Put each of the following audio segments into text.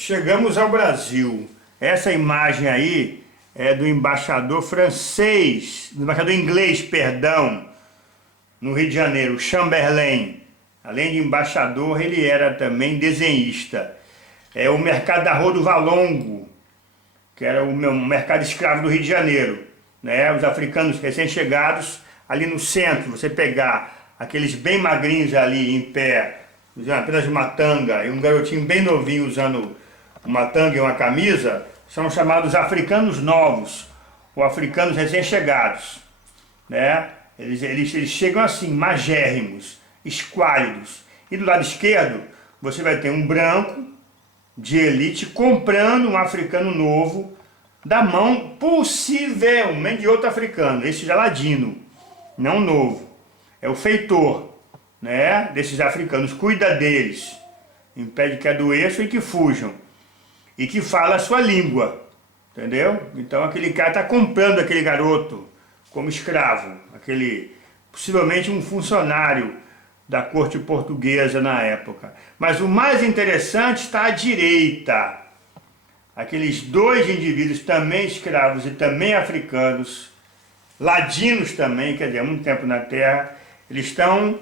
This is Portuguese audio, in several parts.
Chegamos ao Brasil. Essa imagem aí é do embaixador francês, do embaixador inglês, perdão, no Rio de Janeiro, Chamberlain. Além de embaixador, ele era também desenhista. É o mercado da Rua do Valongo, que era o mercado escravo do Rio de Janeiro, né? Os africanos recém-chegados, ali no centro, você pegar aqueles bem magrinhos ali em pé, usando apenas uma tanga, e um garotinho bem novinho usando uma tanga e uma camisa, são chamados africanos novos, ou africanos recém-chegados, né? Eles chegam assim, magérrimos, esquálidos. E do lado esquerdo, você vai ter um branco de elite comprando um africano novo da mão, possivelmente, de outro africano, esse já ladino, não novo. É o feitor, né, desses africanos, cuida deles, impede que adoeçam e que fujam, e que fala a sua língua, entendeu? Então aquele cara está comprando aquele garoto como escravo, possivelmente um funcionário da corte portuguesa na época. Mas o mais interessante está à direita. Aqueles dois indivíduos, também escravos e também africanos, ladinos também, quer dizer, há muito tempo na terra, eles estão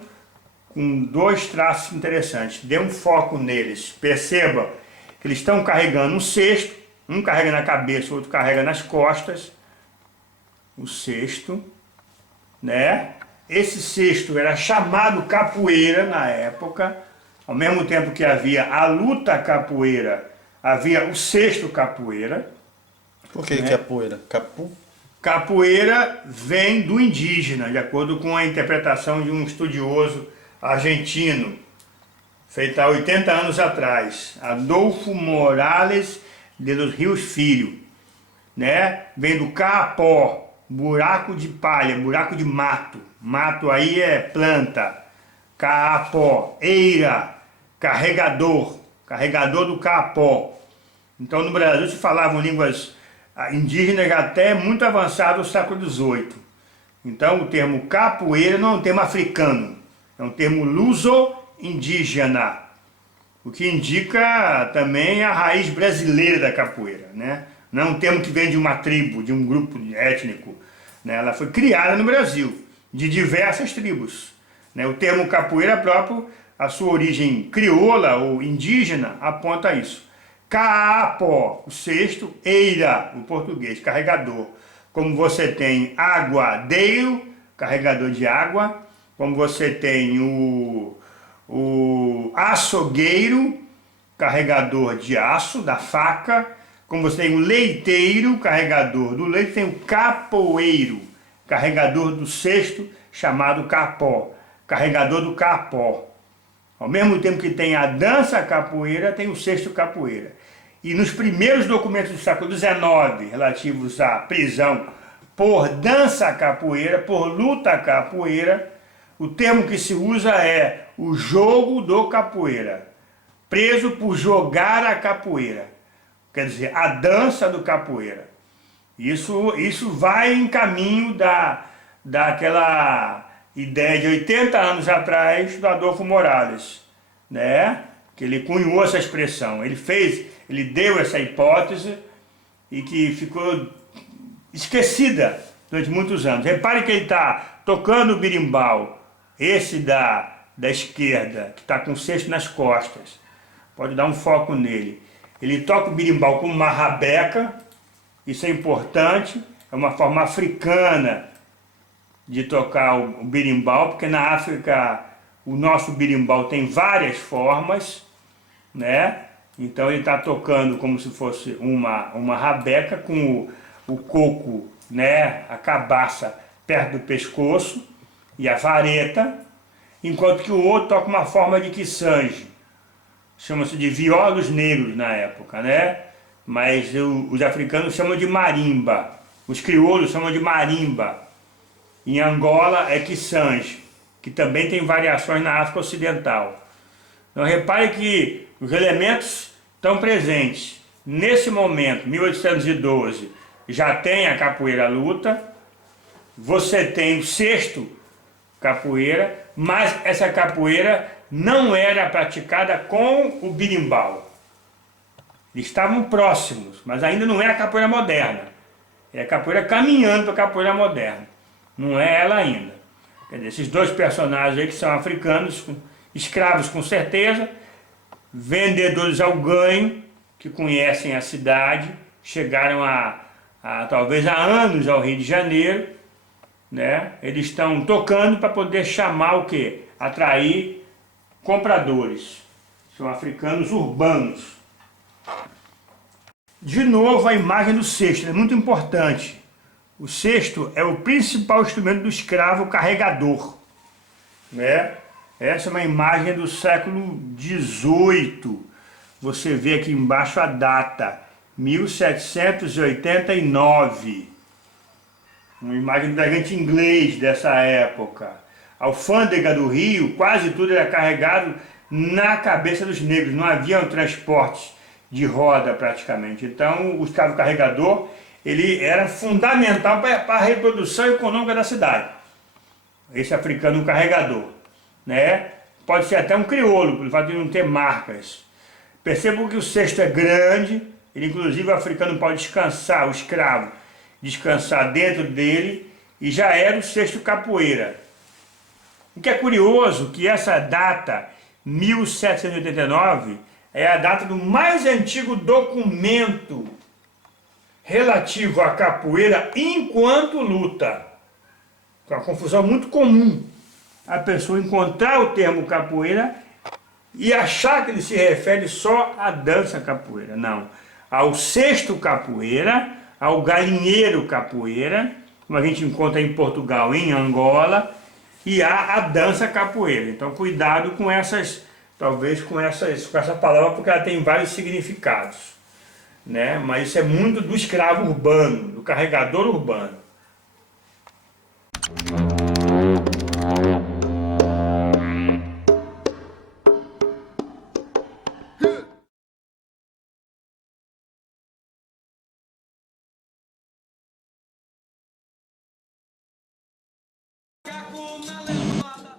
com dois traços interessantes. Dê um foco neles. Perceba que eles estão carregando um cesto, um carrega na cabeça, o outro carrega nas costas. O cesto, né? Esse cesto era chamado capoeira na época, ao mesmo tempo que havia a luta capoeira, havia o cesto capoeira. Por que né? capoeira? Capu? Capoeira vem do indígena, de acordo com a interpretação de um estudioso argentino, feita há 80 anos atrás, Adolfo Morales de los Rios Filho, né? Vem do capó, buraco de palha, buraco de mato. Mato aí é planta. Capó, eira, carregador, carregador do capó. Então no Brasil se falavam línguas indígenas até muito avançado do século XVIII. Então o termo capoeira não é um termo africano, é um termo luso-indígena, o que indica também a raiz brasileira da capoeira, né? Não é um termo que vem de uma tribo, de um grupo étnico, né? Ela foi criada no Brasil, de diversas tribos, né? O termo capoeira próprio, a sua origem crioula ou indígena, aponta a isso. Capó, o cesto, eira, o português, carregador. Como você tem aguadeiro, carregador de água, como você tem o açougueiro, carregador de aço, da faca, como você tem o leiteiro, carregador do leite, tem o capoeiro, carregador do cesto, chamado capó, carregador do capó. Ao mesmo tempo que tem a dança capoeira, tem o cesto capoeira. E nos primeiros documentos do século XIX, relativos à prisão por dança capoeira, por luta capoeira, o termo que se usa é o jogo do capoeira. Preso por jogar a capoeira. Quer dizer, a dança do capoeira. Isso vai em caminho daquela ideia de 80 anos atrás do Adolfo Morales, né? Que ele cunhou essa expressão. Ele deu essa hipótese e que ficou esquecida durante muitos anos. Repare que ele está tocando o berimbau, esse da esquerda, que está com o cesto nas costas. Pode dar um foco nele. Ele toca o berimbau com uma rabeca, isso é importante, é uma forma africana de tocar o berimbau, porque na África o nosso berimbau tem várias formas, né? Então ele está tocando como se fosse uma rabeca com o coco, né? A cabaça perto do pescoço e a vareta, enquanto que o outro toca uma forma de quiçange, chama-se de violos negros na época, né? Mas os africanos chamam de marimba, os crioulos chamam de marimba. Em Angola é quiçange, que também tem variações na África Ocidental. Então repare que os elementos estão presentes. Nesse momento, 1812, já tem a capoeira luta, você tem o cesto capoeira, mas essa capoeira não era praticada com o berimbau. Eles estavam próximos, mas ainda não é a capoeira moderna. É a capoeira caminhando para a capoeira moderna. Não é ela ainda. Quer dizer, esses dois personagens aí que são africanos, escravos com certeza, vendedores ao ganho, que conhecem a cidade, chegaram talvez há anos ao Rio de Janeiro, né? Eles estão tocando para poder chamar o quê? Atrair compradores. São africanos urbanos. De novo a imagem do cesto, é muito importante. O cesto é o principal instrumento do escravo carregador, né? Essa é uma imagem do século XVIII. Você vê aqui embaixo a data, 1789. Uma imagem do navegante inglês dessa época. A alfândega do Rio, quase tudo era carregado na cabeça dos negros. Não havia transportes de roda praticamente. Então o escravo carregador, ele era fundamental para a reprodução econômica da cidade. Esse africano carregador, né? Pode ser até um crioulo, pelo fato de não ter marcas. Percebam que o cesto é grande, ele, inclusive o africano pode descansar, o escravo, descansar dentro dele, e já era o cesto capoeira. O que é curioso que essa data, 1789, é a data do mais antigo documento relativo à capoeira enquanto luta. É uma confusão muito comum a pessoa encontrar o termo capoeira e achar que ele se refere só à dança capoeira. Não. Ao cesto capoeira, ao galinheiro capoeira, como a gente encontra em Portugal, em Angola, e há a dança capoeira. Então cuidado com essas, talvez com essa palavra, porque ela tem vários significados, né? Mas isso é muito do escravo urbano, do carregador urbano.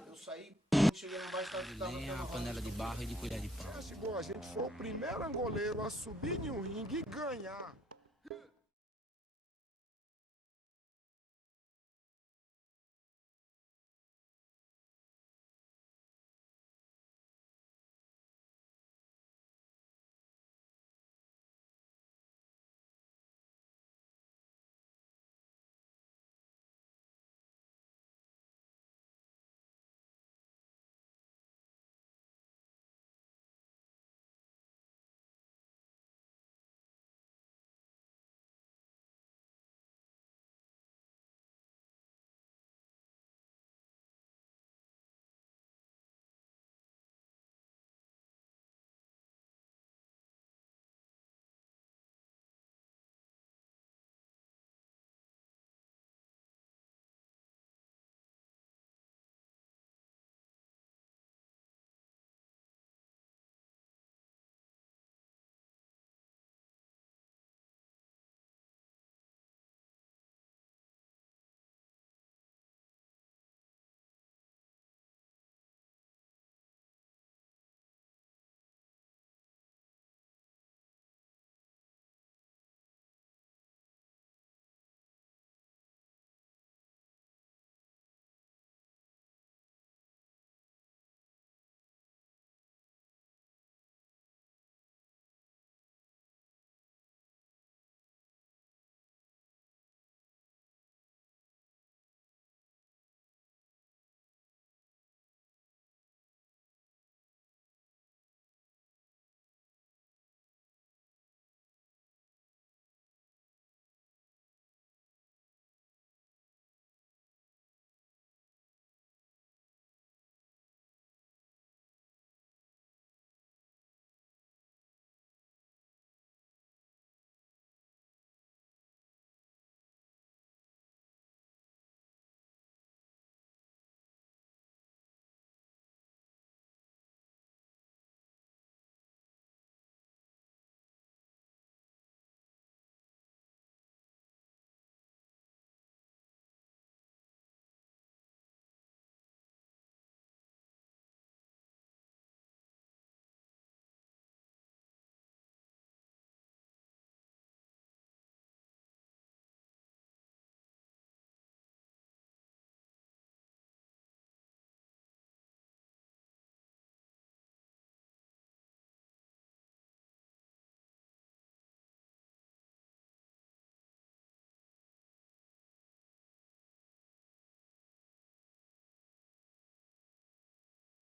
Eu saí, cheguei lá embaixo, tava Lenha, panela de barro e de colher de pau. Chegou, a gente foi o primeiro angoleiro a subir em um ringue e ganhar.